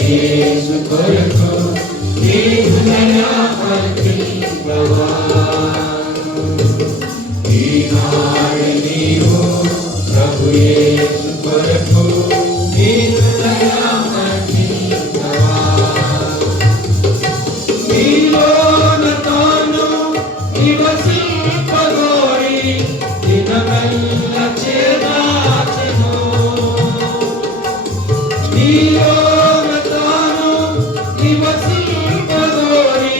యేసు కొరకు నీ హృదయమర్పింపవా. ఈనాడు నీవు ప్రభు యేసు కొరకు నీ హృదయమర్పింపవా. నీలోన తాను నివసింపగోరి దినమెల్ల చేదాచెను. నీలోన తాను నివసింపగోరి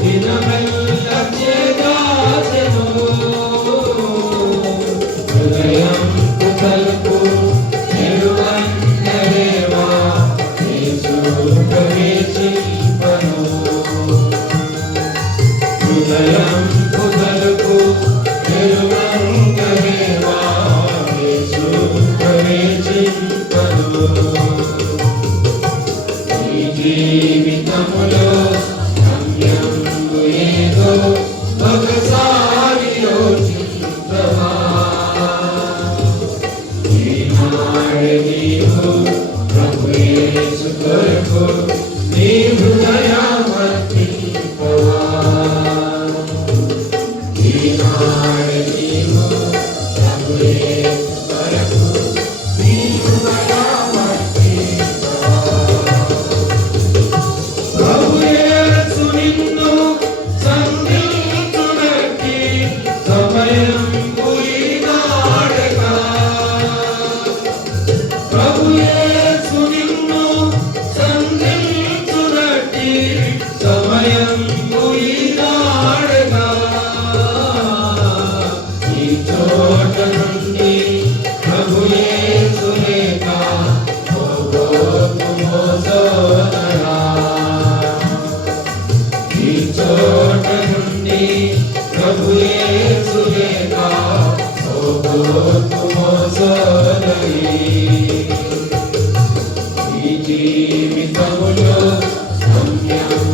దినమెల్ల చేదాచెను. హృదయం తలుపు తెరువంగలేవా యేసు ప్రవేశింపను. హృదయం తలుపు తెరువంగలేవా యేసు ప్రవేశింపను. ఈ జీవితములో గమ్యము ఏదో ఒకసారి యోచించవా. ఈనాడు నీవు ప్రభు యేసు కొరకు నీ హృదయమర్పింపవా. ఈనాడు నీవు ప్రభు యేసు కొరకు నీ హృదయమర్పింపవా. ప్రభు యేసు నిన్ను సంధించునట్టి సమయం ఈనాడగా. ప్రభు యేసు నిన్ను సంధించునట్టి సమయం ఈనాడగా. ఈ చోట నుండి ప్రభు యేసు లేక పోగొట్టుమో సోదరా. ఈ చోట నుండి ప్రభు యేసు లేక పోగొట్టుమో సోదరీ. ఈ జీవితములో గమ్యం